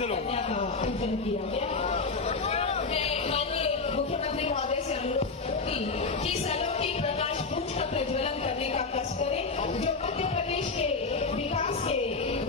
कन्या का पूजन किया गया। मैं माननीय मुख्यमंत्री महोदय से अनुरोध करूंगी कि सलोकी प्रकाश पुंज का प्रज्वलन करने का कष्ट करें, जो मध्य प्रदेश के विकास के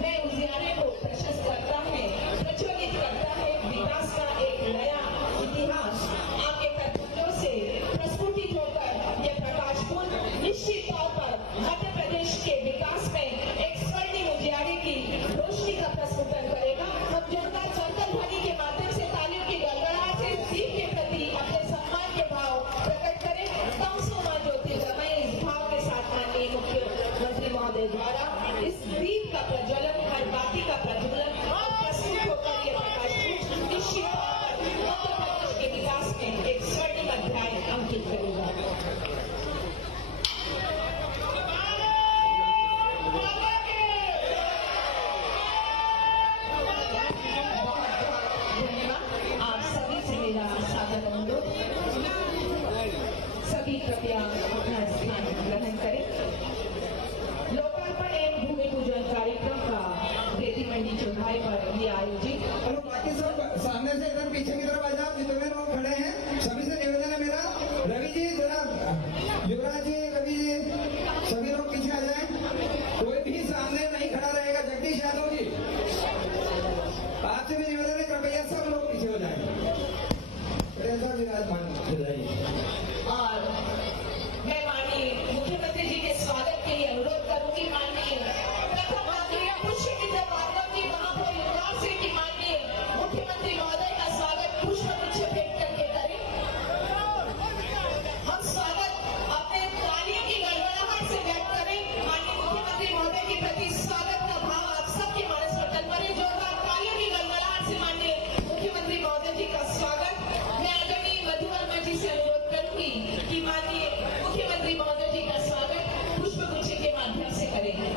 नए उजियारे को प्रशस्त करता है, प्रज्वलित करता है। विकास का एक नया इतिहास आपके कर्तव्यों से प्रस्फुटित होकर ये प्रकाश पुंज निश्चित तौर पर मध्य प्रदेश के विकास में एक स्वर्णिम उजियारे की रोशनी का प्रस्फुटन करेगा। हम जनता सर्कल ध्वनि के माध्यम से तालियों की गड़गड़ाहट से दीप के प्रति अपने सम्मान के भाव प्रकट करें। तमसो मां ज्योतिर्गमय इस भाव के साथ माननीय मुख्यमंत्री महोदय द्वारा इस दीप का प्रज्वलन, हर बाती का प्रज्वलन और प्रस्तुत होकर ये प्रकाश पुंज निश्चित तौर पर मध्य प्रदेश के विकास में एक स्वर्णिम अध्याय अंकित करेगा। सभी कृपया अपना स्थान ग्रहण करें। लोकार्पण एवं भूमि पूजन कार्यक्रम का बेटी मंडी चौराहे पर ये आयोजित। और बाकी सब सामने से एकदम पीछे की तरफ आ जाओ, जितने लोग खड़े हैं सभी से निवेदन है मेरा। रवि जी जरा, युवराज जी, रवि जी, सभी लोग पीछे आ जाएं। कोई भी सामने नहीं खड़ा रहेगा। जगदीश यादव जी, आपसे भी निवेदन है, कृपया सब लोग पीछे हो जाएं। और मैं माननीय मुख्यमंत्री जी के स्वागत के लिए अनुरोध करूंगी। माननीय प्रथम मंत्री पुष्पगिरी माधव जी महापौर इंदौर से कि माननीय मुख्यमंत्री महोदय का स्वागत पुष्पगुच्छ भेंट करके करें। हम स्वागत अपने तालियों की गड़गड़ाहट से व्यक्त करें। माननीय मुख्यमंत्री महोदय के प्रति स्वागत का भाव आप सबके मानस पटल पर है। जोरदार तालियों की गड़गड़ाहट से माननीय मुख्यमंत्री महोदय जी का स्वागत। मैं आदरणीय मधुवर्मा जी से अनुरोध करूंगी कि माननीय मुख्यमंत्री महोदय जी का स्वागत पुष्पगुच्छ के माध्यम से करेंगे।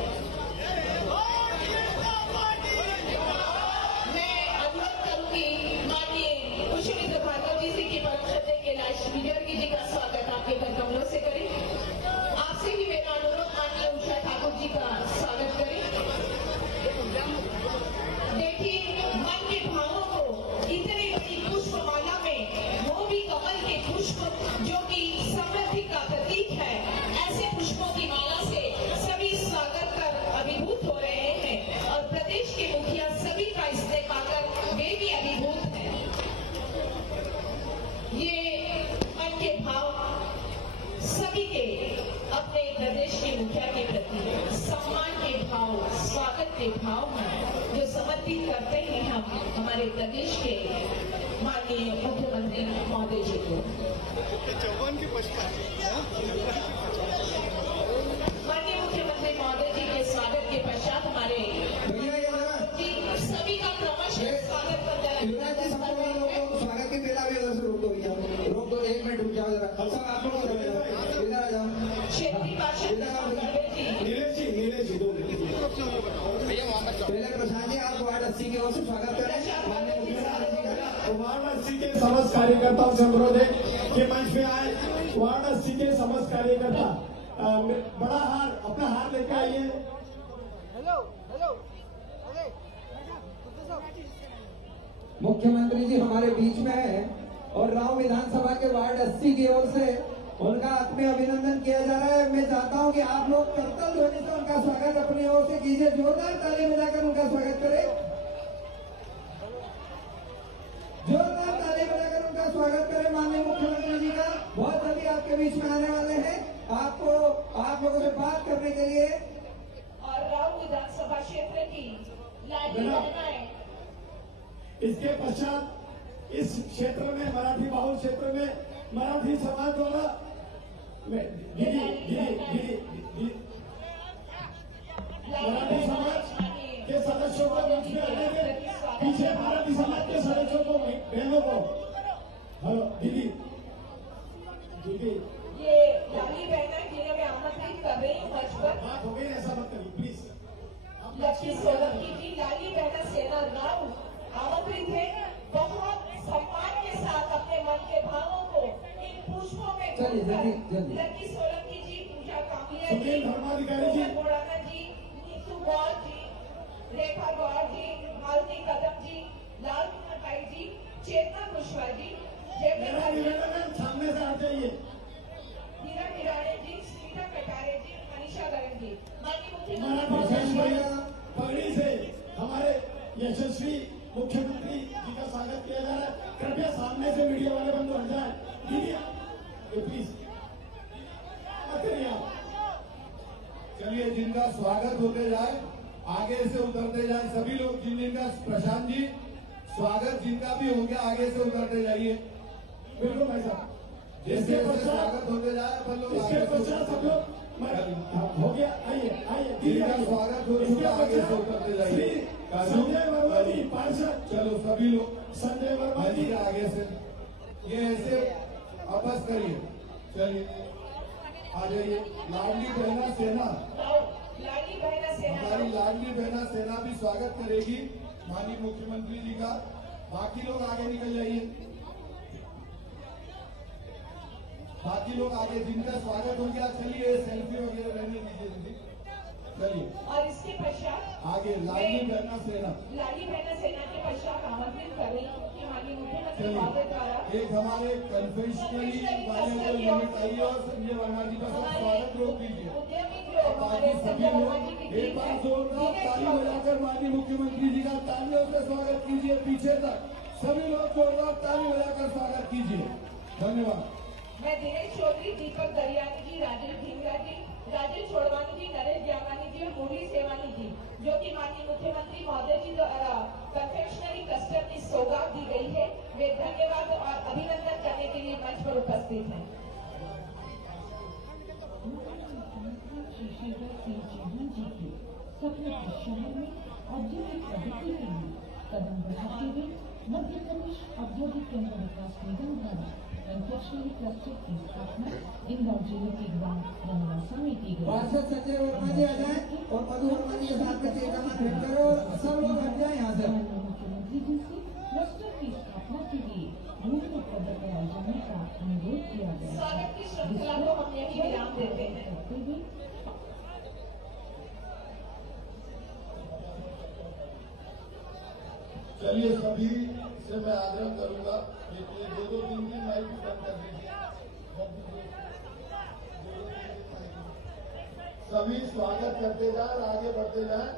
मैं अनुरोध करूंगी माननीय पुष्पमित्र भार्गव जी से कि परम श्रद्धेय कैलाश विजयवर्गीय जी का स्वागत आपके कर कमलों से करें। आपसे भी मेरा अनुरोध माननीय उषा ठाकुर जी का स्वागत करें। देखिए, मन के भावों को इतनी बड़ी पुष्पमाला में वो भी कमल के पुष्प जो कि समृद्धि का प्रतीक है, ऐसे पुष्पों की माला से सभी स्वागत कर अभिभूत हो रहे हैं और प्रदेश के मुखिया सभी का स्नेह पाकर वे भी अभिभूत हैं। ये मन के भाव सभी के अपने प्रदेश के मुखिया के प्रति सम्मान के भाव, स्वागत के भाव हैं, जो समर्पित करते हैं हम हमारे प्रदेश के माननीय मुख्यमंत्री महोदय जी को। माननीय मुख्यमंत्री महोदय जी के स्वागत के पश्चात हमारे सभी का क्रमशः स्वागत करते हैं। स्वागत की बेला भी रोक दो, 1 मिनट रुक जाओ जरा। सब आप लोग इधर आ जाओ। क्षेत्रीय पार्षद नीलेश जी 2 मिनट पहले प्रधान जी आप वार्ड 80 की ओर से स्वागत करें। वार्ड 80 के समस्त कार्यकर्ताओं से अनुरोध है कि मंच पे आए। वार्ड 80 के समस्त कार्यकर्ता बड़ा हार, अपना हार लेकर आइए। मुख्यमंत्री जी हमारे बीच में है और राव विधानसभा के वार्ड 80 की ओर से उनका आत्मीय अभिनंदन किया जा रहा है। मैं चाहता हूं कि आप लोग करतल ध्वनि से उनका स्वागत अपनी ओर से कीजिए। जोरदार ताली बजाकर उनका स्वागत करें। जोरदार ताली बजाकर उनका स्वागत करें माननीय मुख्यमंत्री जी का। बहुत जल्दी आपके बीच में आने वाले हैं, आपको आप लोगों से बात करने के लिए। और राव विधानसभा क्षेत्र की लाडली बहनाएं। इसके पश्चात इस क्षेत्र में, मराठी बाहुल क्षेत्र में मराठी समाज द्वारा मराठी समाज के सदस्यों को पीछे मराठी समाज के सदस्यों को, बहनों को, हेलो दीदी, ये लाडली बहना जिन्हें मैं आमंत्रित कर रही हूँ मंच पर। बात हो गई, ऐसा मत करिए प्लीज। लक्ष्मी सोलंकी जी, लाडली बहना सेना राव आमंत्रित है। बहुत सम्मान के साथ अपने मन के भावों को इन पुष्पों में लक्ष्मी सोलंकी जी, पूजा कामिया जी, धर्माधिकारी जी, मोड़ाना जी, नीतू गौर जी, रेखा गौर जी, मालती कदम जी, चेतना कुशवाहा जी, मेरा निवेदन है सामने से आ जाइए। हीरा हिराड़े जी, स्मिता कटारे जी, मनीषा गरग जी। माननीय हमारा मुख्यमंत्री पगड़ी से हमारे यशस्वी मुख्यमंत्री जी का स्वागत किया जा रहा है। कृपया सामने से मीडिया वाले बंधु हट जाए। दीदी प्लीज चलिए, जिनका स्वागत होते जाए आगे से उतरते जाए सभी लोग। जिनका प्रशांत जी स्वागत जिनका भी हो गया आगे से उतरते जाइए। बिल्कुल भाई साहब, जैसे स्वागत होते जाए अपन लोग इसके पश्चात सब लोग हो गया। आइए आइए, जिनका स्वागत हो चुका आगे से उतरते जाइए। संजय वर्मा जी पार्षद, चलो सभी लोग संजय वर्मा जी आगे से ये ऐसे आपस करिए। चलिए आ जाइए। लाडली बहना सेना, लाडली बहना सेना, हमारी लाडली बहना सेना भी स्वागत करेगी माननीय मुख्यमंत्री जी का। बाकी लोग आगे निकल जाइए। बाकी लोग आगे जिनका स्वागत हो गया, चलिए सेल्फी वगैरह रहने दीजिए दीदी। चलिए और इसके पश्चात आगे लाडली बहना सेना। लाडली बहना सेना के पश्चात आमंत्रित कर रही हूँ कि माननीय मुख्यमंत्री चलिए महोदय द्वारा एक हमारे कन्फेक्शनरी वाले जो यूनिट आई और संजय वर्मा जी का सब स्वागत रोक दीजिए। उद्यमी जो बाकी हमारे सभी संजय वर्मा लोग जी की एक टीम बार है, जोरदार ताली बजाकर माननीय मुख्यमंत्री जी का तालियों से स्वागत कीजिए। पीछे तक सभी लोग जोरदार ताली बजाकर स्वागत कीजिए। धन्यवाद। मैं दिनेश चौधरी, दीपक दरियानी जी, राजेश ढींगरा जी, राजेश छोड़वानी जी, नरेश जामानी जी और मुरली सेवानी जी, जो कि माननीय मुख्यमंत्री महोदय जी द्वारा कन्फेक्शनरी क्लस्टर की सौगात दी गई है, वे धन्यवाद और अभिनंदन करने के लिए मंच पर उपस्थित हैं। शहर में औद्योगिक प्रगति के लिए कदम बढ़ाते हुए मध्य प्रदेश औद्योगिक केंद्र विकास निगम द्वारा कन्फेक्शनरी क्लस्टर की स्थापना इंदौर जिले के ग्राम रंगवासा में की गई। पार्षद संजय वर्मा जी आ जाए और मधु वर्मा जी के साथ में चेतना भेंट करो और सब लोग हट जाए यहाँ से। मुख्यमंत्री जी से क्लस्टर की स्थापना के लिए भूमि पदक कराए जाने का अनुरोध किया गया। स्वागत की श्रृंखला को हम यही विराम देते हैं। चलिए सभी से मैं आग्रह करूंगा कि 2-2-3 माइक बंद कर दीजिए। सभी स्वागत करते जाए और आगे बढ़ते जाए।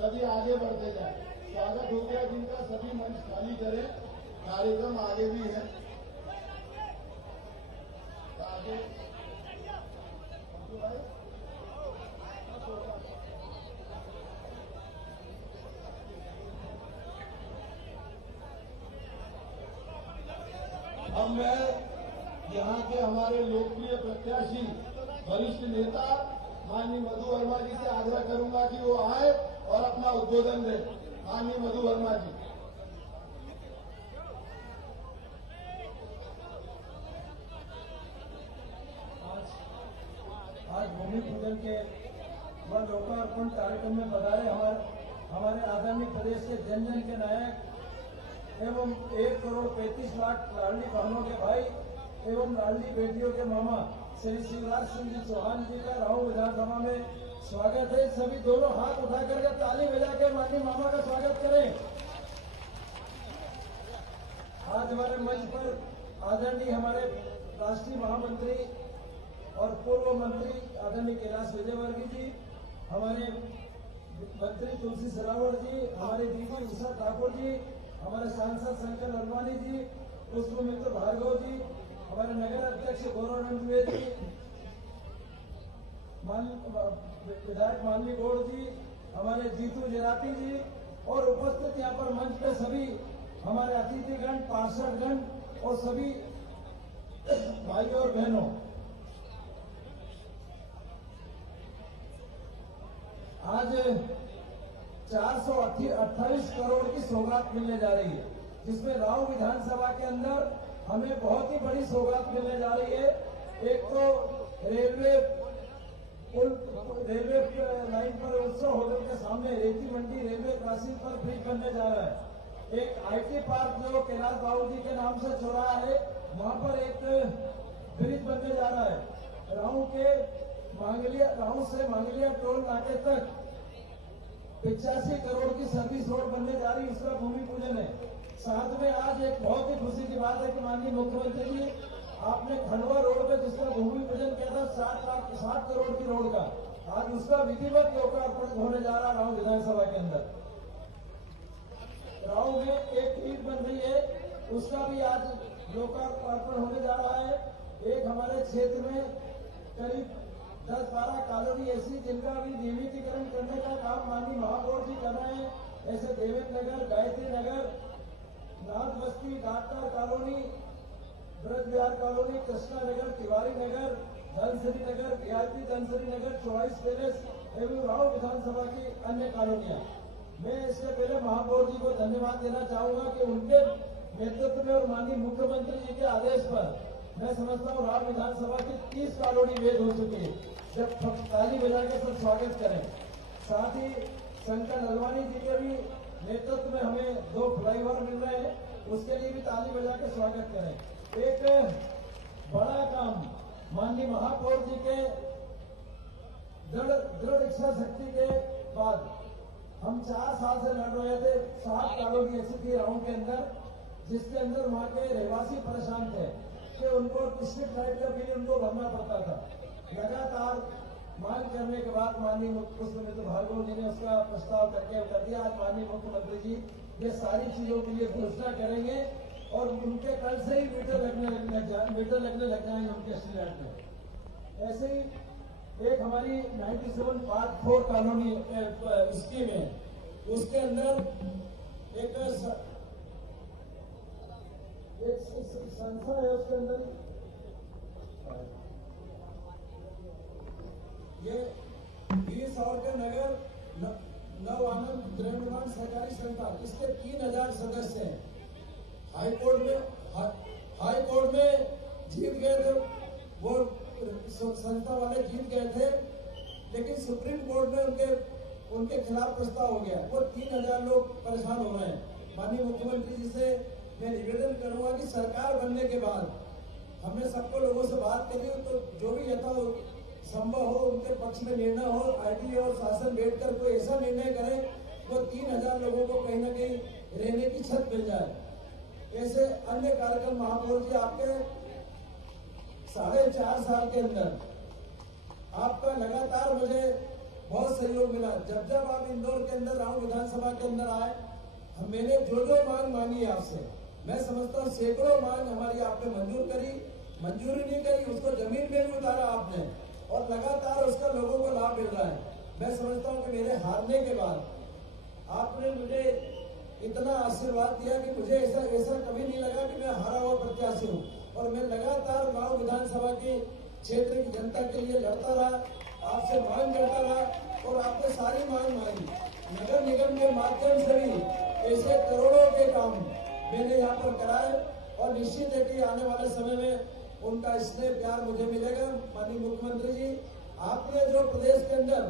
सभी आगे बढ़ते जाए। स्वागत हो गया जिनका, सभी मंच खाली करें। कार्यक्रम आगे भी है। आगे अब मैं यहाँ के हमारे लोकप्रिय प्रत्याशी वरिष्ठ नेता माननीय मधु वर्मा जी से आग्रह करूंगा कि वो आए और अपना उद्बोधन दें। माननीय मधु वर्मा जी। आज भूमि पूजन के व लोकार्पण कार्यक्रम में पधारे हमारे आगामी प्रदेश के जन जन के नायक एवं 1,35,00,000 लाडली बहनों के भाई एवं लाडली बेटियों के मामा श्री शिवराज सिंह जी चौहान जी का राहु विधानसभा में स्वागत है। सभी दोनों हाथ उठा करके ताली बजा के माननीय मामा का स्वागत करें। आज हमारे मंच पर आदरणीय हमारे राष्ट्रीय महामंत्री और पूर्व मंत्री आदरणीय कैलाश विजयवर्गीय जी, हमारे मंत्री तुलसी सिलावट जी, हमारी दीदी उषा ठाकुर जी, हमारे सांसद शंकर ललवानी जी, पुष्पमित्र भार्गव जी, हमारे नगर अध्यक्ष गौरवानंद द्विवेदी जी, विधायक मानवी गौड़ जी, हमारे जीतू जराती जी और उपस्थित यहाँ पर मंच पे सभी हमारे अतिथिगण, पार्षदगण और सभी भाइयों और बहनों। आज 428 करोड़ की सौगात मिलने जा रही है, जिसमें राव विधानसभा के अंदर हमें बहुत ही बड़ी सौगात मिलने जा रही है। एक तो रेलवे लाइन पर उत्सव होटल के सामने रेती मंडी रेलवे क्रॉसिंग पर ब्रिज बनने जा रहा है। एक IT पार्क जो कैलाश बाबू जी के नाम से चौराहा है, वहां पर एक ब्रिज बनने जा रहा है। राहू से मांगलिया टोल नाके तक 85 करोड़ की सर्विस रोड बनने जा रही है, उसका भूमि पूजन है। साथ में आज एक बहुत ही खुशी की बात है कि माननीय मुख्यमंत्री जी आपने खंडवा रोड पे जिसका भूमि पूजन किया था 60 करोड़ की रोड का, आज उसका विधिवत लोकार्पण होने जा रहा राव विधानसभा के अंदर। राव में एक ईंट बन रही है, उसका भी आज लोकार्पण होने जा रहा है। एक हमारे क्षेत्र में करीब 10-12 कॉलोनी ऐसी जिनका भी नियमितीकरण करने का काम माननीय महापौर जी कर रहे हैं, ऐसे देवेंद्र नगर, गायत्री नगर, नाथ बस्ती, डाक्टर कॉलोनी, ब्रज विहार कॉलोनी, कृष्णा नगर, तिवारी नगर, धनसरी नगर, वीआईपी धनसरी नगर, चौवाइस पैलेस एवं राव विधानसभा की अन्य कॉलोनियां। मैं इससे पहले महापौर जी को धन्यवाद देना चाहूंगा कि उनके नेतृत्व में और माननीय मुख्यमंत्री जी के आदेश पर मैं समझता हूँ राव विधानसभा की 30 कॉलोनी वेद हो चुकी है। जब ताली बजा के सब स्वागत करें। साथ ही शंकर ललवानी जी के भी नेतृत्व में हमें 2 फ्लाईओवर मिल रहे हैं, उसके लिए भी ताली बजा के स्वागत करें। एक बड़ा काम माननीय महापौर जी के दृढ़ इच्छा शक्ति के बाद हम 4 साल से लड़ रहे थे। 7 कॉलोनी ऐसी थी राउंड के अंदर जिसके अंदर वहां के रहवासी परेशान थे कि उनको डिस्ट्रिक्ट लाइट का बिल उनको भरना पड़ता था। लगातार मांग करने के बाद माननीय पुष्पमित्र भार्गव जी ने उसका प्रस्ताव करके कर दिया। आज माननीय मुख्यमंत्री जी ये सारी चीजों के लिए घोषणा करेंगे और उनके कल से ही मीटर लगने लग जाएंगे उनके स्टैंड में। ऐसे ही एक हमारी 97 पार्ट 4 कॉलोनी स्कीम है, उसके अंदर एक संस्था है, उसके अंदर ये 20 सावरकर नगर नव आनंद गृह निर्माण सहकारी संस्था, इसके 3000 सदस्य हैं। हाई कोर्ट में जीत गए थे, वो संस्था वाले जीत गए थे, लेकिन सुप्रीम कोर्ट में उनके खिलाफ प्रस्ताव हो गया। वो 3000 लोग परेशान हो रहे हैं। माननीय मुख्यमंत्री जी से मैं निवेदन करूंगा कि सरकार बनने के बाद हमने सबको लोगों से बात करी, तो जो भी यथा संभव हो उनके पक्ष में निर्णय हो, आईटी और शासन बैठकर कोई ऐसा निर्णय करे तो 3000 लोगों को कहीं न कहीं रहने की छत मिल जाए। ऐसे अन्य कार्यक्रम महापौर जी आपके 4.5 साल के अंदर आपका लगातार मुझे बहुत सहयोग मिला। जब आप इंदौर के अंदर राव विधानसभा के अंदर आए, मैंने जो मांग मांगी आपसे, मैं समझता हूँ सैकड़ों मांग हमारी आपने मंजूरी नहीं करी, उसको जमीन में भी उतारा आपने और लगातार उसका लोगों को लाभ मिल रहा है। मैं समझता हूँ कि मेरे हारने के बाद आपने मुझे इतना आशीर्वाद दिया कि मुझे ऐसा कभी नहीं लगा कि मैं हारा हुआ प्रत्याशी हूँ, और मैं लगातार राव विधानसभा की क्षेत्र की जनता के लिए लड़ता रहा, आपसे मांग करता रहा और आपने सारी मांग मांगी। नगर निगम के माध्यम से भी ऐसे करोड़ों के काम मैंने यहाँ पर कराए और निश्चित है कि आने वाले समय में उनका स्नेह प्यार मुझे मिलेगा। माननीय मुख्यमंत्री जी, आपने जो प्रदेश के अंदर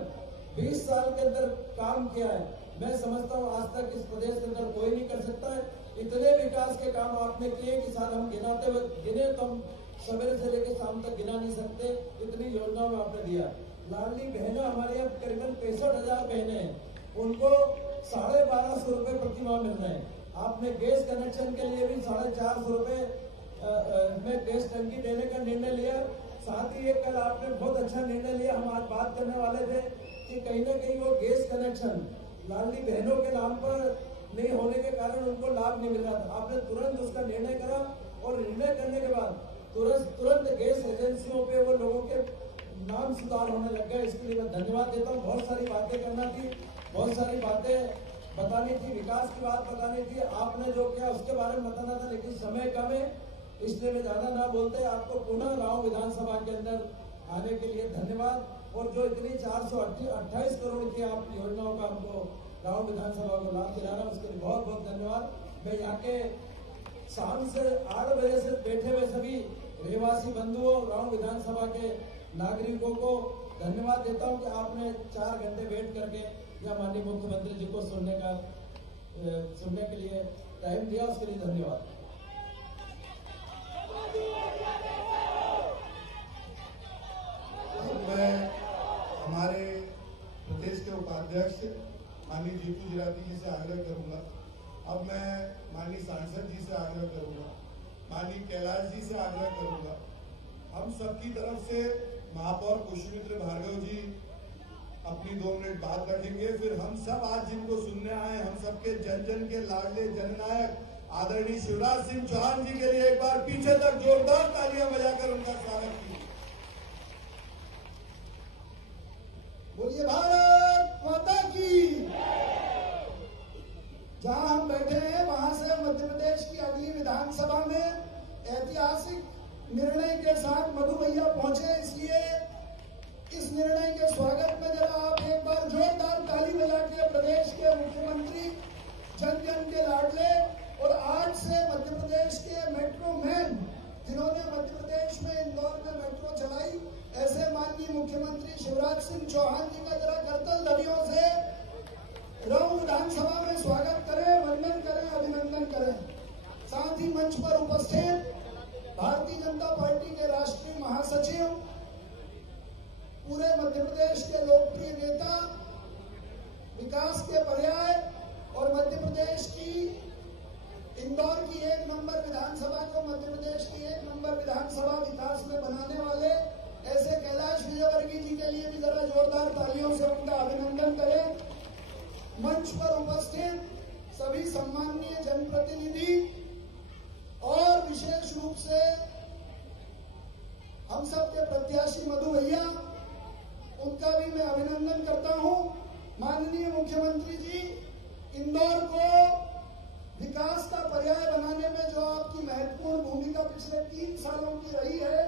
20 साल के अंदर काम किया है, मैं समझता हूँ आज तक इस प्रदेश के अंदर कोई नहीं कर सकता है। इतने विकास के काम आपने किए कि साथ हम गिने तो हम सवेरे से लेकर शाम तक गिना नहीं सकते, इतनी योजनाओं में आपने दिया। लाडली बहनें हमारे यहाँ करीबन 65,000 बहनें हैं, उनको 1250 रुपए प्रति माह मिल रहे हैं। आपने गैस कनेक्शन के लिए भी 450 रुपए में गैस टंकी देने का निर्णय लिया। साथ ही कल आपने बहुत अच्छा निर्णय लिया, हम आज बात करने वाले थे कि कहीं ना कहीं वो गैस कनेक्शन लाडली बहनों के नाम पर नहीं होने के कारण उनको लाभ नहीं मिल रहा था। आपने तुरंत उसका निर्णय करा और निर्णय करने के बाद तुरंत गैस एजेंसियों पे वो लोगों के नाम सुधार होने लग गए। इसके लिए मैं धन्यवाद देता हूँ। बहुत सारी बातें करना थी, बहुत सारी बातें बतानी थी, विकास की बात बतानी थी, आपने जो किया उसके बारे में बताना था, लेकिन समय कम है इसलिए मैं ज्यादा ना बोलते। आपको पुनः राव विधानसभा के अंदर आने के लिए धन्यवाद। और जो इतनी 428 करोड़ की आप योजनाओं का हमको राव विधानसभा को लाभ दिलाना, उसके लिए बहुत बहुत धन्यवाद। मैं यहाँ के शाम से 8 बजे से बैठे हुए सभी रहवासी बंधुओं, राव विधानसभा के नागरिकों को धन्यवाद देता हूँ कि आपने 4 घंटे वेट करके या माननीय मुख्यमंत्री जी को सुनने के लिए टाइम दिया, उसके लिए धन्यवाद। मैं हमारे प्रदेश के उपाध्यक्ष माननीय जीतू जिराती जी से आग्रह करूंगा, अब मैं माननीय सांसद जी से आग्रह करूंगा, माननीय कैलाश जी से आग्रह करूंगा, हम सबकी तरफ से महापौर पुष्पमित्र भार्गव जी अपनी 2 मिनट बात रखेंगे, फिर हम सब आज जिनको सुनने आए, हम सबके जन जन के लाडले जननायक आदरणीय शिवराज सिंह चौहान जी के लिए एक बार पीछे तक जोरदार तालियां बजाकर उनका स्वागत कीजिए। बोलिए भारत माता की। जहां हम बैठे हैं वहां से मध्य प्रदेश की अगली विधानसभा में ऐतिहासिक निर्णय के साथ मधु भैया पहुंचे, इसलिए इस निर्णय के स्वागत में जरा आप एक बार जोरदार ताली बजा के प्रदेश के मुख्यमंत्री, जन जन के लाडले और आज से मध्य प्रदेश के मेट्रो मैन, जिन्होंने मध्य प्रदेश में इंदौर में मेट्रो चलाई, ऐसे माननीय मुख्यमंत्री शिवराज सिंह चौहान जी का जरा करतल ध्वनियों से राऊ विधानसभा में स्वागत करें, वंदन करें, अभिनंदन करें। साथ ही मंच पर उपस्थित भारतीय जनता पार्टी के राष्ट्रीय महासचिव, पूरे मध्य प्रदेश के लोकप्रिय नेता, विकास के पर्याय और मध्य प्रदेश की इंदौर की 1 नंबर विधानसभा को मध्य प्रदेश की 1 नंबर विधानसभा विकास में बनाने वाले ऐसे कैलाश विजयवर्गीय जी के लिए भी जरा जोरदार तालियों से उनका अभिनंदन करें। मंच पर उपस्थित सभी सम्माननीय जनप्रतिनिधि और विशेष रूप से हम सब के प्रत्याशी मधु भैया, उनका भी मैं अभिनंदन करता हूं। माननीय मुख्यमंत्री जी, इंदौर को विकास का पर्याय बनाने में जो आपकी महत्वपूर्ण भूमिका पिछले 3 सालों की रही है,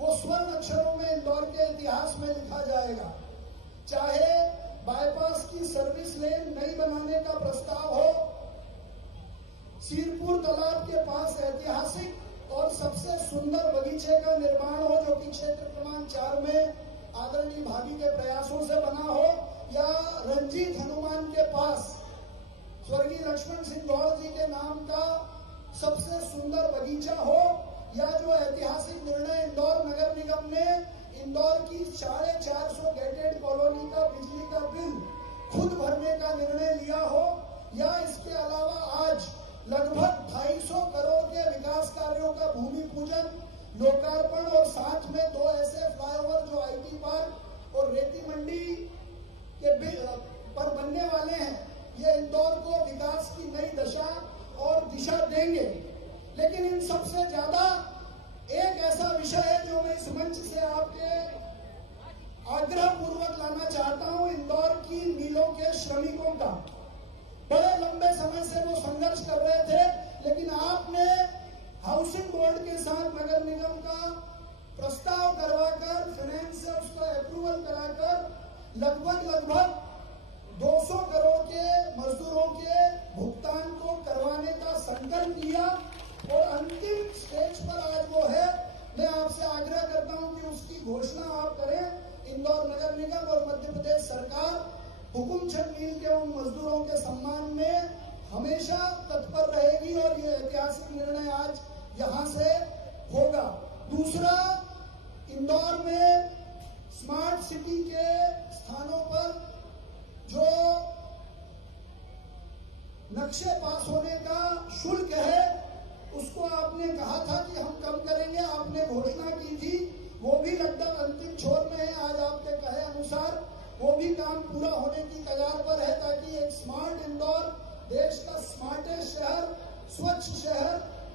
वो स्वर्ण अक्षरों में इंदौर के इतिहास में लिखा जाएगा। चाहे बाईपास की सर्विस लेन नई बनाने का प्रस्ताव हो, सीरपुर तालाब के पास ऐतिहासिक और सबसे सुंदर बगीचे का निर्माण हो जो कि क्षेत्र क्रमांक 4 में आदरणीय भाभी के प्रयासों से बना हो, या रंजीत हनुमान के पास स्वर्गीय लक्ष्मण सिंह गौड़ जी के नाम का सबसे सुंदर बगीचा हो, या जो ऐतिहासिक निर्णय इंदौर नगर निगम ने इंदौर की 450 गेटेड कॉलोनी का बिजली का बिल खुद भरने का निर्णय लिया हो, या इसके अलावा आज लगभग 250 करोड़ के विकास कार्यों का भूमि पूजन, लोकार्पण और साथ में 2 ऐसे फ्लाईओवर जो आईटी पार्क और रेती मंडी के पर बनने वाले हैं, ये इंदौर को विकास की नई दशा और दिशा देंगे। लेकिन इन सबसे ज्यादा एक ऐसा विषय है जो मैं इस मंच से आपके आग्रह पूर्वक लाना चाहता हूं, इंदौर की मिलों के श्रमिकों का। बड़े लंबे समय से वो संघर्ष कर रहे थे, लेकिन आपने हाउसिंग बोर्ड के साथ नगर निगम का प्रस्ताव करवाकर, फाइनेंस से उसको अप्रूवल कराकर लगभग 200 करोड़ के मजदूरों के भुगतान को करवाने का संकल्प लिया और अंतिम स्टेज पर आज वो है। मैं आपसे आग्रह करता हूं कि उसकी घोषणा आप करें। इंदौर नगर निगम और मध्य प्रदेश सरकार हुकुमचंद मील के उन मजदूरों के सम्मान में हमेशा तत्पर रहेगी और ये ऐतिहासिक निर्णय आज यहां से होगा। दूसरा, इंदौर में स्मार्ट सिटी के स्थानों पर जो नक्शे पास होने का शुल्क है, उसको आपने कहा था कि हम कम करेंगे, आपने घोषणा की थी, वो भी लगभग अंतिम छोर में है। आज आपके कहे अनुसार वो भी काम पूरा होने की कगार पर है, ताकि एक स्मार्ट इंदौर, देश का स्मार्टेस्ट शहर,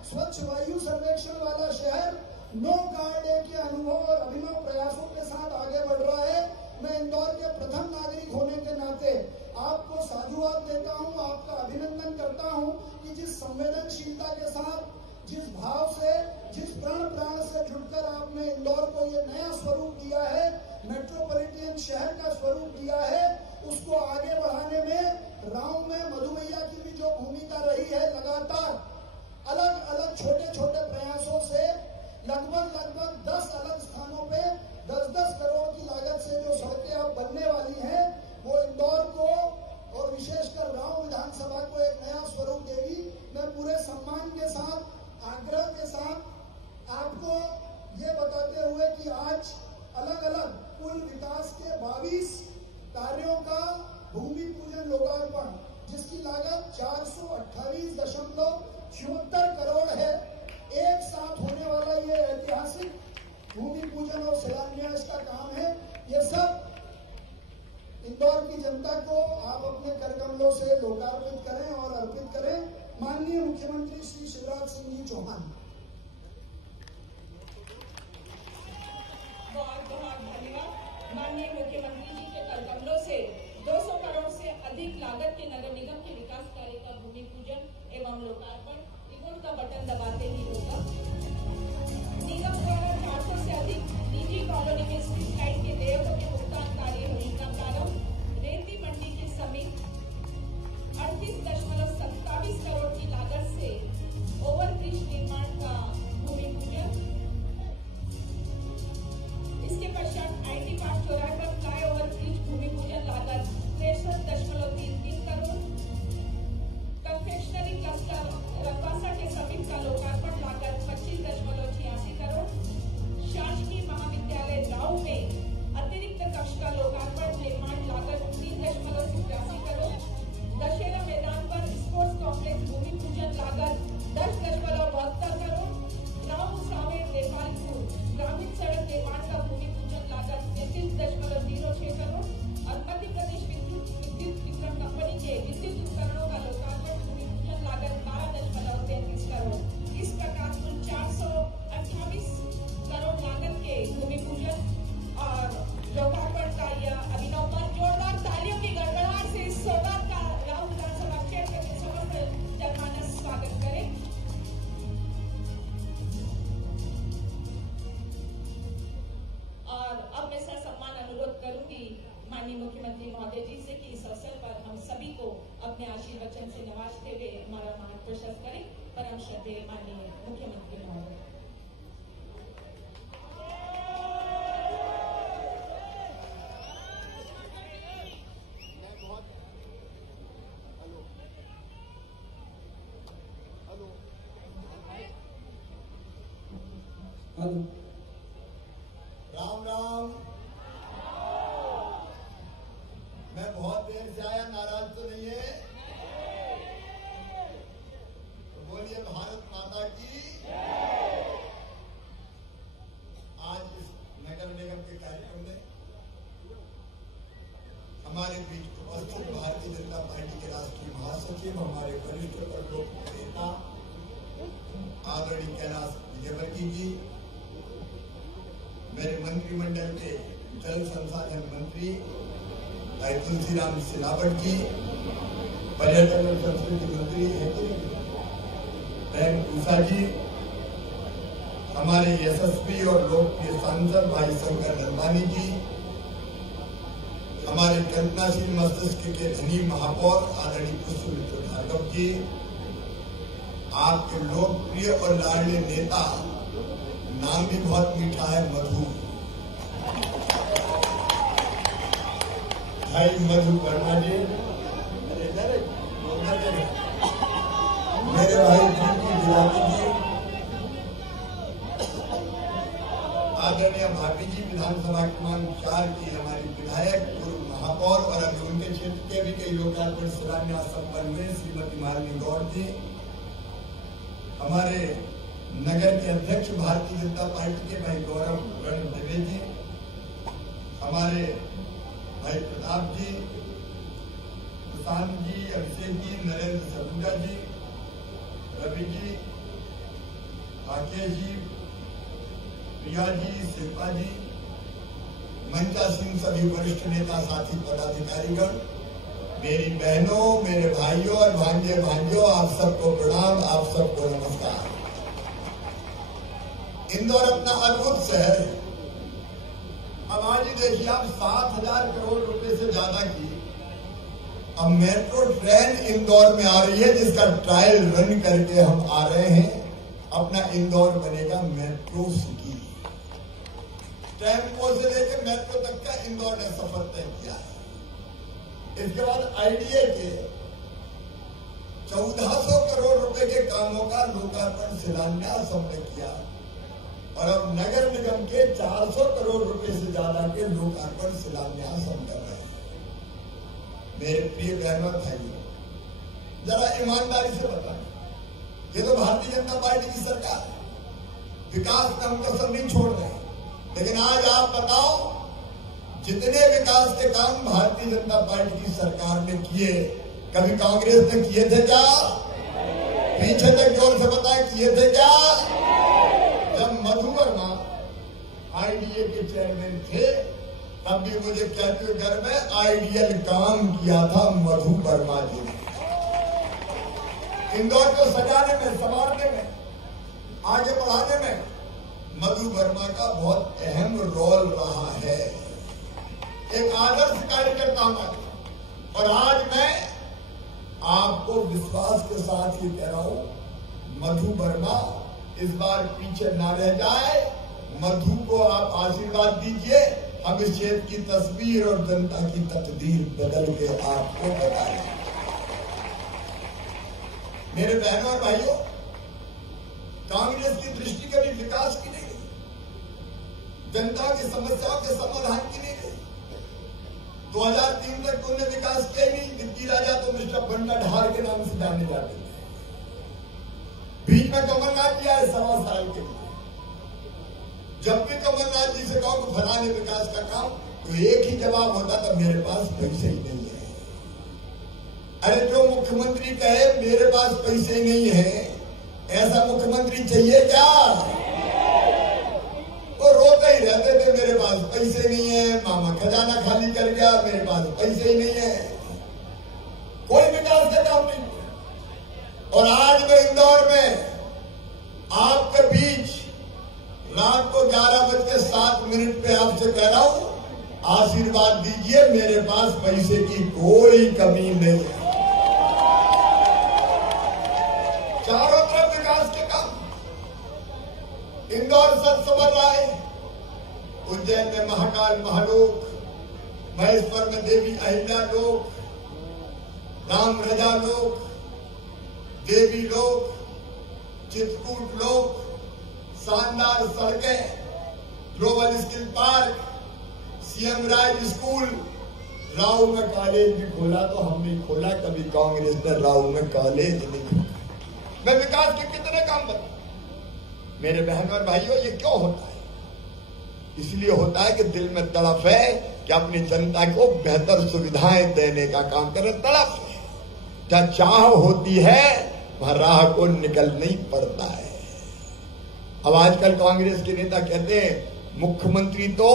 स्वच्छ वायु सर्वेक्षण वाला शहर, नो कार डे के अनुभव और अभिनव प्रयासों के साथ आगे बढ़ रहा है। मैं इंदौर के प्रथम नागरिक होने के नाते आपको साधुवाद देता हूं, आपका अभिनंदन करता हूं कि जिस संवेदनशीलता के साथ, जिस भाव से, जिस प्राण से जुड़कर आपने इंदौर को ये नया स्वरूप दिया है, मेट्रोपॉलिटन शहर का स्वरूप दिया है, उसको आगे बढ़ाने में राव में मधु भैया की भी जो भूमिका रही है, लगातार अलग अलग छोटे छोटे प्रयासों से लगभग 10 अलग स्थानों पे 10-10 करोड़ की लागत से जो सड़कें अब बनने वाली हैं, वो इंदौर को और विशेषकर गांव विधानसभा को एक नया स्वरूप देगी। मैं पूरे सम्मान के साथ, आग्रह के साथ आपको ये बताते हुए कि आज अलग अलग कुल विकास के 22 कार्यों का भूमि पूजन लोकार्पण, जिसकी लागत 400 728.76 करोड़ है। एक साथ होने वाला ये ऐतिहासिक भूमि पूजन और शिलान्यास का काम है। ये सब इंदौर की जनता को आप अपने करकमलों से लोकार्पित करें और अर्पित करें। माननीय मुख्यमंत्री श्री शिवराज सिंह जी चौहान। बहुत बहुत धन्यवाद। माननीय मुख्यमंत्री जी के करकमलों से 200 करोड़ से अधिक लागत के नगर निगम के विकास कार्य का भूमि पूजन एवं लोकार्पण रिमोट का बटन दबाते ही होगा। निगम द्वारा 400 से अधिक निजी कॉलोनी में स्ट्रीट लाइट के देयकों के भुगतान कार्य होने का प्रारंभ। रेती मंडी के समीप 38.27 करोड़ की लागत से ओवरब्रिज निर्माण का भूमि पूजन। इसके पश्चात IT पार्क चौराहे पर फ्लाईओवर ब्रिज भूमि पूजन लागत 63.33 करोड़। कन्फेक्शनरी क्लस्टर रंगवासा के समीप का लोकार्पण लागत 25.86 करोड़। शासकीय महाविद्यालय राव में अतिरिक्त कक्ष का लोकार्पण निर्माण लागत 3.87 करोड़। दशहरा मैदान पर स्पोर्ट्स कॉम्प्लेक्स भूमि पूजन लागत 10.72 करोड़। राव सावे नेपालपुर ग्रामीण सड़क निर्माण का भूमि पूजन लागत 33.06 करोड़। और मध्य प्रदेश विद्युत वितरण कंपनी के विद्युत उपकरणों का लोकार्पण भूमि पूजन लागत 12.33 करोड़। इस प्रकार कुल 428 करोड़ लागत के भूमि पूजन और लोकार्पण का यह अभिनव पर जोरदार तालियों की गड़गड़ाहट से इस सौगात का राव विधानसभा क्षेत्र के समस्त जनमानस स्वागत करें। और अब मैं ससम्मान अनुरोध करूंगी माननीय मुख्यमंत्री महोदय जी से कि इस अवसर पर हम सभी को अपने आशीर्वचन से नवाजते हुए हमारा मान प्रशस्त करें। परम श्रद्धेय माननीय मुख्यमंत्री महोदय। राम राम। मैं बहुत देर से आया, नाराज तो नहीं है? तो बोलिए भारत माता की। आज इस नगर निगम के कार्यक्रम में हमारे बीच उपस्थित भारतीय जनता पार्टी के राष्ट्रीय महासचिव, हमारे वरिष्ठ लोकप्रिय नेता आदरणीय कैलाश विजयवर्गीय जी, मेरे मंत्रिमंडल के जल संसाधन मंत्री भाई तुलसीराम सिलावट जी, पर्यटन और संस्कृति मंत्री बहन उषा जी, हमारे यशस्वी और लोकप्रिय सांसद भाई शंकर नंदवानी जी, हमारे कल्पनाशील मस्तिष्क के धनी महापौर आदरणीय पुष्पमित्र भार्गव जी, आपके लोकप्रिय और लाडले नेता, नाम भी बहुत मीठा है, मधु भाई मधु वर्मा जी, मेरे भाई जी दिलानी जी, आदरणीय भाभी जी, विधानसभा क्रमांक 4 की हमारी विधायक, पूर्व महापौर और अभी उनके क्षेत्र के भी कई लोकार्पण शिलान्यास संपन्न हुए, श्रीमती मालिनी गौड़ जी, हमारे नगर के अध्यक्ष भारतीय जनता पार्टी के भाई गौरव द्विवेदी जी, हमारे भाई प्रताप जी, प्रशांत जी, अभिषेक जी, नरेंद्र सलूजा जी, रवि जी, राकेश जी, प्रिया जी, शिल्पा जी, मंचासीन सभी वरिष्ठ नेता साथी पदाधिकारीगण, मेरी बहनों, मेरे भाइयों और भांजे भांजों, आप सबको प्रणाम, आप सबको नमस्कार। इंदौर अपना अद्भुत शहर है। अब आज ही देखिए आप 7,000 करोड़ रुपए से ज्यादा की अब मेट्रो ट्रेन इंदौर में आ रही है, जिसका ट्रायल रन करके हम आ रहे हैं। अपना इंदौर बनेगा मेट्रो सिटी। टेम्पो से लेकर मेट्रो तक का इंदौर ने सफर तय किया है। इसके बाद आईडीए के 1400 करोड़ रुपए के कामों का लोकार्पण शिलान्यास हमने किया और अब नगर निगम के 400 करोड़ रुपए से ज्यादा के लोकार्पण शिलान्यास हम कर रहे हैं। मेरे प्रिय बहनों भाइयों, जरा ईमानदारी से बताएं। ये तो भारतीय जनता पार्टी की सरकार है, विकास में हम तो सब नहीं छोड़ रहे, लेकिन आज आप बताओ जितने विकास के काम भारतीय जनता पार्टी की सरकार ने किए, कभी कांग्रेस ने किए थे क्या? पीछे तक जोर से बताएं, किए थे क्या? जब मधु वर्मा आईडीए के चेयरमैन थे तब भी मुझे कहते हुए घर में आइडियल काम किया था मधु वर्मा जी ने। इंदौर को सजाने में, संवारने में, आगे बढ़ाने में मधु वर्मा का बहुत अहम रोल रहा है। एक आदर्श कार्यकर्ता हूं और आज मैं आपको विश्वास के साथ ही कह रहा हूं, मधु वर्मा इस बार पीछे ना रह जाए। मधु को आप आशीर्वाद दीजिए, हम इस क्षेत्र की तस्वीर और जनता की तकदीर बदल के आपको बताएं। मेरे बहनों और भाइयों, कांग्रेस की दृष्टि कभी विकास की नहीं गई, जनता की समस्याओं के समाधान की नहीं गई। 2003 तक तो उन्हें विकास किया ही नहीं। दिल्ली राजा तो मिस्टर बंडा ढाल के नाम से जाने जाते थे। बीच में कमलनाथ जी आए 1.25 साल के लिए। जब भी कमलनाथ जी से कहो कि फलाने विकास का काम, तो एक ही जवाब होता था, मेरे पास पैसे ही नहीं है। अरे जो मुख्यमंत्री कहे मेरे पास पैसे नहीं है, ऐसा मुख्यमंत्री चाहिए क्या? वो रोते ही रहते थे, मेरे पास पैसे नहीं है, मामा खजाना खाली कर गया, मेरे पास पैसे ही नहीं है। कोई विकास का काम नहीं। और आज मैं इंदौर में आपके बीच रात को 11:07 पे आपसे कह रहा हूं, आशीर्वाद दीजिए, मेरे पास पैसे की कोई कमी नहीं है। चारों तरफ विकास के काम। इंदौर सत संवर रहा है। उज्जैन में महाकाल महालोक, महेश्वर में देवी अहिल्या लोक, राम रजा लोक, देवी लोक, चित्रकूट लोक, शानदार सड़कें, ग्लोबल स्किल पार्क, सीएम राज स्कूल, राव में कॉलेज भी खोला तो हम नहीं खोला, कभी कांग्रेस ने राव में कॉलेज नहीं खोला। मैं विकास के कितने काम बताऊं? मेरे बहन और भाइयों, ये क्यों होता है? इसलिए होता है कि दिल में तड़प है कि अपनी जनता को बेहतर सुविधाएं देने का काम करें। तड़प है, जहां चाह होती है वहां राह को निकल नहीं पड़ता है। अब आजकल कांग्रेस के नेता कहते हैं मुख्यमंत्री तो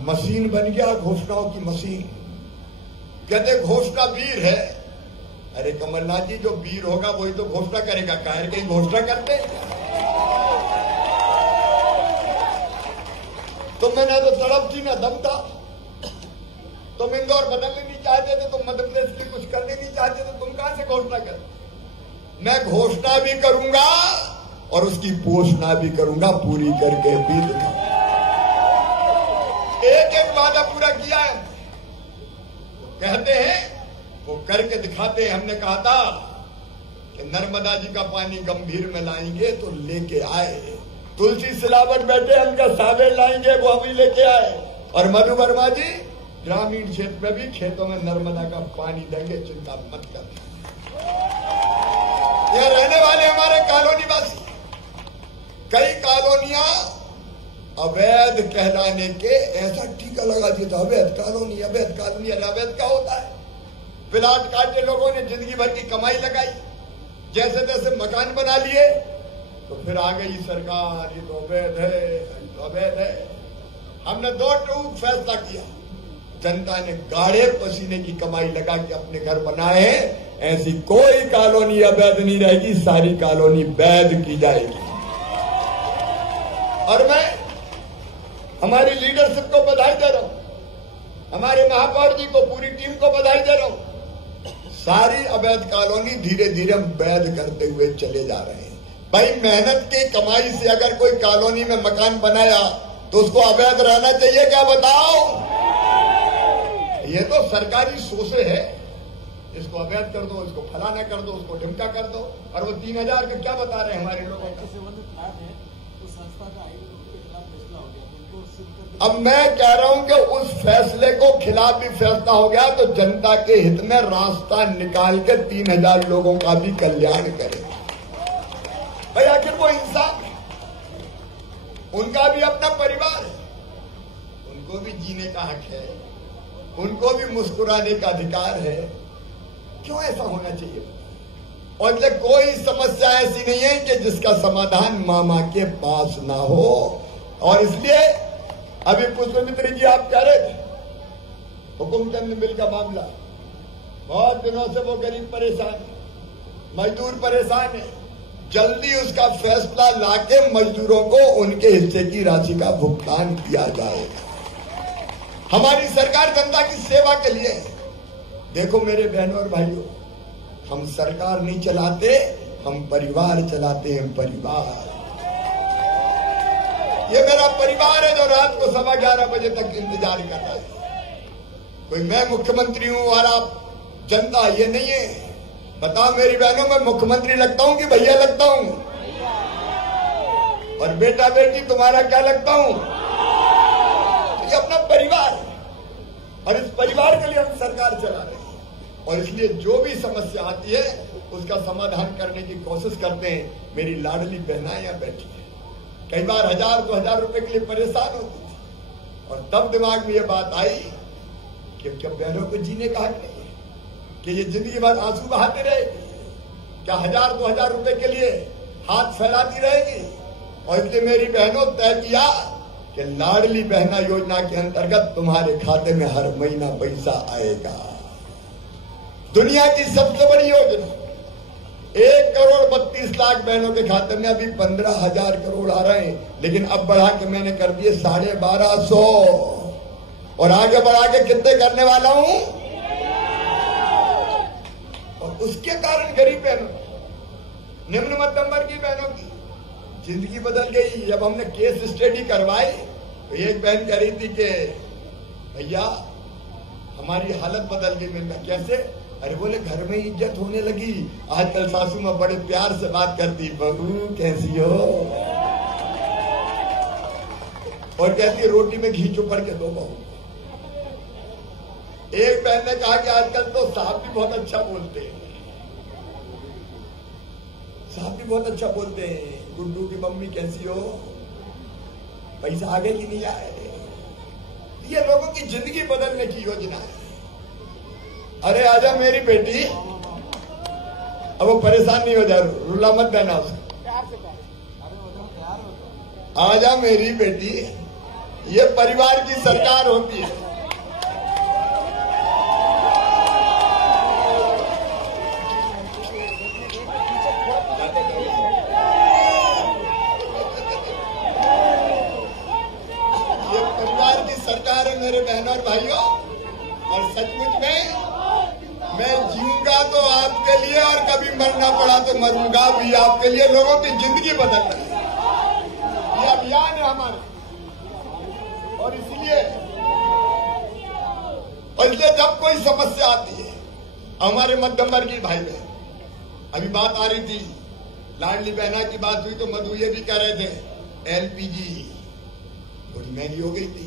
मशीन बन गया, घोषणाओं की मशीन। कहते घोषणा वीर है। अरे कमलनाथ जी, जो वीर होगा वही तो घोषणा करेगा, कायर कहीं घोषणा करते। तो मैंने तो तड़प थी ना दम था। तुम इंदौर बदलने नहीं चाहते थे, तुम मध्य प्रदेश की कुछ करने नहीं चाहते थे, तुम कहां से घोषणा कर? मैं घोषणा भी करूंगा और उसकी पोषणा भी करूंगा, पूरी करके भी दिखाऊंगा। एक एक वादा पूरा किया है। कहते हैं वो करके दिखाते हैं। हमने कहा था कि नर्मदा जी का पानी गंभीर में लाएंगे तो लेके आए। तुलसी सिलावट बैठे उनका सावेर लाएंगे, वो अभी लेके आए। और मधु वर्मा जी ग्रामीण क्षेत्र में भी खेतों में नर्मदा का पानी देंगे, चिंता मत कर। यह रहने वाले हमारे कॉलोनी वासी, कई कॉलोनियां अवैध कहलाने के ऐसा टीका लगा दिया था, अवैध कॉलोनी, अवैध कॉलोनी। अवैध क्या होता है? प्लाट काटे लोगों ने, जिंदगी भर की कमाई लगाई, जैसे तैसे मकान बना लिए, तो फिर आ गई सरकार, ये तो अवैध है, ये तो अवैध है। हमने 2 टूक फैसला किया। जनता ने गाढ़े पसीने की कमाई लगा के अपने घर बनाए हैं। ऐसी कोई कॉलोनी अवैध नहीं रहेगी, सारी कॉलोनी वैध की जाएगी। और मैं हमारी लीडरशिप को बधाई दे रहा हूं, हमारे महापौर जी को, पूरी टीम को बधाई दे रहा हूं। सारी अवैध कॉलोनी धीरे धीरे हम वैध करते हुए चले जा रहे हैं। भाई, मेहनत की कमाई से अगर कोई कॉलोनी में मकान बनाया तो उसको अवैध रहना चाहिए क्या? बताओ। ये तो सरकारी सोचे है, इसको अवैध कर दो, इसको फलाना कर दो, उसको ढिमका कर दो। और वो 3000 का क्या बता रहे हैं हमारे लोगों को? संबंधित प्लाट है, तो संस्था का आईडी के खिलाफ फैसला हो गया, तो उनको अब मैं कह रहा हूं कि उस फैसले को खिलाफ भी फैसला हो गया तो जनता के हित में रास्ता निकाल के 3000 लोगों का भी कल्याण करें। भाई आखिर वो इंसान, उनका भी अपना परिवार है, उनको भी जीने का हक है, उनको भी मुस्कुराने का अधिकार है। क्यों ऐसा होना चाहिए? और इसलिए कोई समस्या ऐसी नहीं है कि जिसका समाधान मामा के पास ना हो। और इसलिए अभी पुष्पमित्र जी आप कह रहे थे हुकुमचंद बिल का मामला, बहुत दिनों से वो गरीब परेशान है, मजदूर परेशान है। जल्दी उसका फैसला लाके मजदूरों को उनके हिस्से की राशि का भुगतान किया जाएगा। हमारी सरकार जनता की सेवा के लिए है। देखो मेरे बहनों और भाइयों, हम सरकार नहीं चलाते, हम परिवार चलाते हैं। परिवार, ये मेरा परिवार है जो रात को 11:15 बजे तक इंतजार कर रहा है। कोई मैं मुख्यमंत्री हूं और आप जनता, ये नहीं है। बताओ मेरी बहनों, मैं मुख्यमंत्री लगता हूं कि भैया लगता हूं? और बेटा बेटी तुम्हारा क्या लगता हूं? ये अपना परिवार है और इस परिवार के लिए हम सरकार चला रहे हैं। और इसलिए जो भी समस्या आती है उसका समाधान करने की कोशिश करते हैं। मेरी लाडली बहना यहाँ बैठी है, कई बार 1000-2000 रुपए के लिए परेशान होती थी और तब दिमाग में ये बात आई कि क्या बहनों को जीने का हक नहीं है? कि ये जिंदगी भर आंसू बहाते रहेगी? क्या 1000-2000 रुपए के लिए हाथ फैलाती रहेगी? और इसलिए मेरी बहनों तय किया कि लाडली बहना योजना के अंतर्गत तुम्हारे खाते में हर महीना पैसा आएगा। दुनिया की सबसे बड़ी योजना, 1,32,00,000 बहनों के खाते में अभी 15,000 करोड़ आ रहे हैं, लेकिन अब बढ़ा के मैंने कर दिए 1250 और आगे बढ़ा के कितने करने वाला हूं। और उसके कारण गरीब बहनों, निम्न मध्यम वर्ग की बहनों की जिंदगी बदल गई। जब हमने केस स्टडी करवाई तो एक बहन कह रही थी कि भैया हमारी हालत बदल गई। मैंने कैसे? अरे बोले घर में इज्जत होने लगी, आजकल सासू मां बड़े प्यार से बात करती, बहू कैसी हो, और कहती रोटी में घी चुपड़ के दो बहू। एक बहन ने कहा कि आजकल तो साहब भी बहुत अच्छा बोलते हैं, साहब भी बहुत अच्छा बोलते हैं, गुड्डू की मम्मी कैसी हो, पैसा आगे की नहीं आए। ये लोगों की जिंदगी बदलने की योजना है। अरे आजा मेरी बेटी, अब वो परेशान नहीं हो जा, रुला मत देना उसको। आजा मेरी बेटी, ये परिवार की सरकार होती है। ये परिवार की सरकार है मेरे बहनों और भाइयों। और सचमुच में मैं जीऊंगा तो आपके लिए और कभी मरना पड़ा तो मरूंगा भी आपके लिए। लोगों की जिंदगी बदलना है, ये अभियान है हमारा। और इसलिए जब कोई समस्या आती है, हमारे मध्यम वर्गीय भाई बहन, अभी बात आ रही थी, लाडली बहना की बात हुई तो मधु ये भी कह रहे थे एलपीजी थोड़ी महंगी हो गई थी।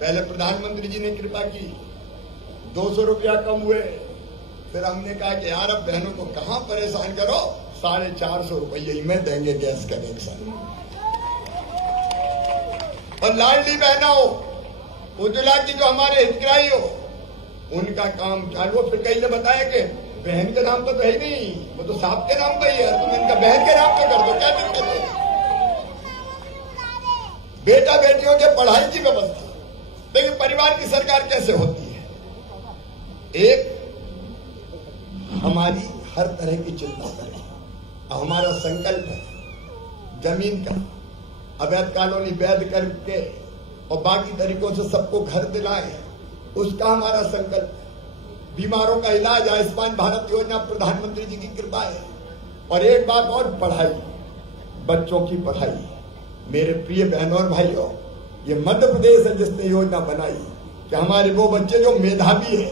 पहले प्रधानमंत्री जी ने कृपा की, 200 रुपया कम हुए। फिर हमने कहा कि यार अब बहनों को कहां परेशान करो, 450 रुपये ही में देंगे गैस कनेक्शन। और लाडली बहना हो, उज्ज्वला की जो हमारे हितग्राही हो, उनका काम चालू। फिर कई ने बताया कि बहन के नाम तो है नहीं, वो तो साहब के नाम पर ही है, तुम इनका बहन के नाम पे कर दो, क्या दिक्कत है? बेटा बेटियों के पढ़ाई की व्यवस्था। देखिए परिवार की सरकार कैसे होती है। एक, हमारी हर तरह की चिंता करें। हमारा संकल्प है जमीन का अवैध कॉलोनी वैध करके और बाकी तरीकों से सबको घर दिलाएं, उसका हमारा संकल्प है। बीमारों का इलाज, आयुष्मान भारत योजना प्रधानमंत्री जी की कृपा है। और एक बात और, पढ़ाई, बच्चों की पढ़ाई। मेरे प्रिय बहनों और भाइयों, ये मध्य प्रदेश है जिसने योजना बनाई कि हमारे वो बच्चे जो मेधावी है,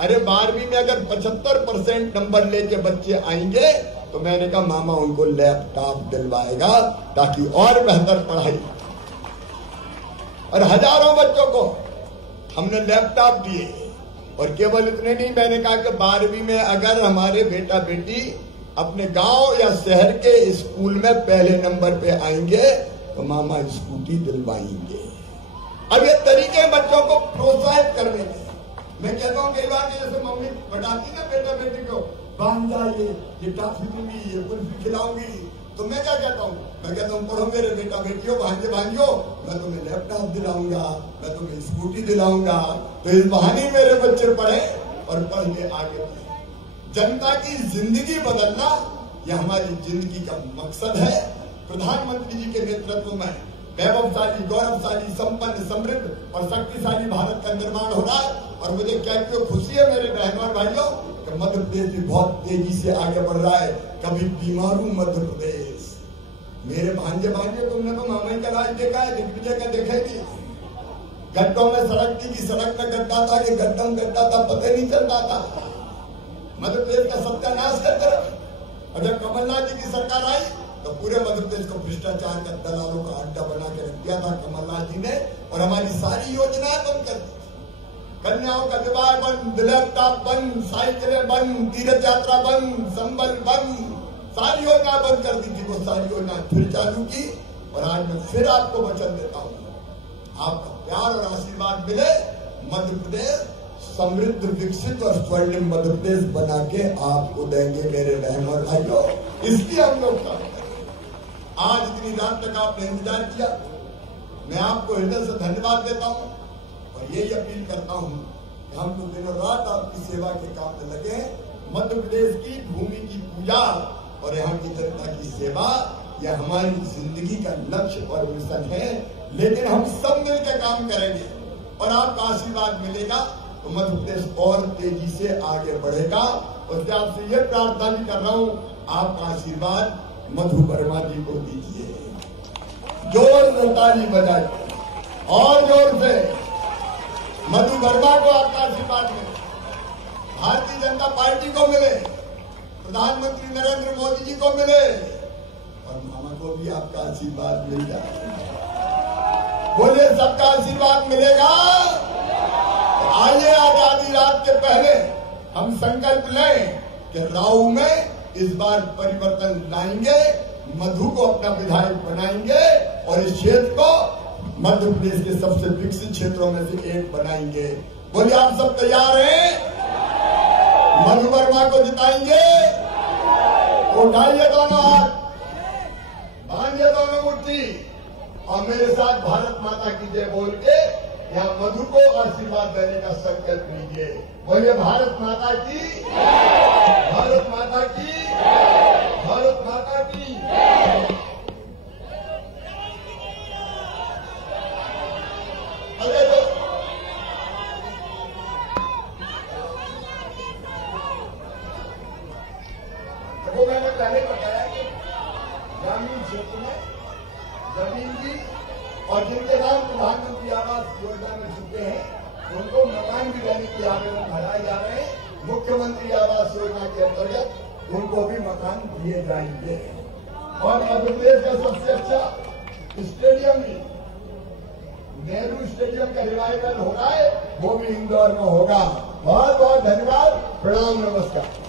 अरे 12वीं में अगर 75% नंबर लेके बच्चे आएंगे तो मैंने कहा मामा उनको लैपटॉप दिलवाएगा ताकि और बेहतर पढ़ाई। और हजारों बच्चों को हमने लैपटॉप दिए। और केवल इतने नहीं, मैंने कहा कि 12वीं में अगर हमारे बेटा बेटी अपने गांव या शहर के स्कूल में पहले नंबर पे आएंगे तो मामा स्कूटी दिलवाएंगे। अब ये तरीके बच्चों को प्रोत्साहित करने के। मैं कहता हूँ कई बार जैसे मम्मी बताती ना बेटा बेटी को, बांध जाइए, ये टॉफी दूंगी, ये कुल्फी खिलाऊंगी, तो मैं क्या कहता हूँ? मैं कहता हूँ पढ़ो मेरे बेटा बेटियों, भांजे भांजियों, मैं तुम्हें लैपटॉप दिलाऊंगा, मैं तुम्हें स्कूटी दिलाऊंगा। तो इस बहाने मेरे बच्चे पढ़े और पढ़ के आगे बढ़े। जनता की जिंदगी बदलना यह हमारी जिंदगी का मकसद है। प्रधानमंत्री जी के नेतृत्व में वैभवशाली, गौरवशाली, संपन्न, समृद्ध और शक्तिशाली भारत का निर्माण हो रहा है। और मुझे क्या खुशी है मेरे बहनों और भाइयों कि मध्य प्रदेश भी बहुत तेजी से आगे बढ़ रहा है। कभी बीमारू मध्य प्रदेश, मेरे भांजे भांजे, तुमने तो मामा का राज देखा है, दिग्विजय का देखेगी। गड्ढों में सड़क थी कि सड़क में गड्ढा था कि गड्ढा में गड्ढा था, पता नहीं चलता था। मध्य प्रदेश का सत्यानाश करते रहे। और जब कमलनाथ जी की सरकार आई तो पूरे मध्य प्रदेश को भ्रष्टाचार का, दलालों का अड्डा बना के रख दिया था कमलनाथ जी ने। और हमारी सारी योजनाएं बंद कर दी। कन्याओं का विवाह बंद, लैपटॉप बंद, साइकिलें बंद, तीर्थ यात्रा बंद, संबल बंद, सारी योजना बंद कर दी थी। वो सारी योजना फिर चालू की। और आज मैं फिर आपको वचन देता हूँ, आपका प्यार और आशीर्वाद मिले, मध्य प्रदेश समृद्ध, विकसित और स्वर्णिम मध्य प्रदेश बना के आपको देंगे मेरे बहन और भाइयों। इसलिए हम लोग काम करें। आज इतनी रात तक आपने इंतजार किया, मैं आपको हृदय से धन्यवाद देता हूँ। और यही अपील करता हूँ कि हम लोग दिनों रात आपकी सेवा के काम में लगे। मध्य प्रदेश की भूमि की पूजा और यहाँ की जनता की सेवा, यह हमारी जिंदगी का लक्ष्य और मिशन है। लेकिन हम सब मिलकर काम करेंगे और आपका आशीर्वाद मिलेगा तो मध्य प्रदेश और तेजी से आगे बढ़ेगा। उससे आपसे ये प्रार्थना भी कर रहा हूँ, आपका आशीर्वाद मधु वर्मा जी को दीजिए। जोर से ताली बजाइए और जोर से मधु वर्मा को आपका आशीर्वाद मिले, भारतीय जनता पार्टी को मिले, प्रधानमंत्री नरेंद्र मोदी जी को मिले और मामा को भी आपका आशीर्वाद मिल जाए। बोले सबका आशीर्वाद मिलेगा। आइए आजादी रात के पहले हम संकल्प लें कि राऊ में इस बार परिवर्तन लाएंगे, मधु को अपना विधायक बनाएंगे और इस क्षेत्र को मध्य प्रदेश के सबसे विकसित क्षेत्रों में से एक बनाएंगे। बोलिए आप सब तैयार हैं? मधु वर्मा को जिताएंगे। उठाइए दोनों हाथ, बांधिए दोनों मुट्ठी और मेरे साथ भारत माता की जय बोल के यहाँ मधु को आशीर्वाद देने का संकल्प लीजिए। बोलिए भारत माता की, भारत माता की, भारत माता की। अरे तो मैंने पहले बताया कि ग्रामीण क्षेत्र में जमीन की और जिनके नाम प्रधानमंत्री आवास योजना में जुटे हैं उनको मकान भी देने के आवेदन भराए जा रहे हैं। मुख्यमंत्री आवास योजना के अंतर्गत उनको भी मकान दिए जाएंगे। और मध्य प्रदेश का सबसे अच्छा स्टेडियम भी, नेहरू स्टेडियम का रिवाइवल हो रहा है, वो भी इंदौर में होगा। बहुत बहुत धन्यवाद, प्रणाम, नमस्कार।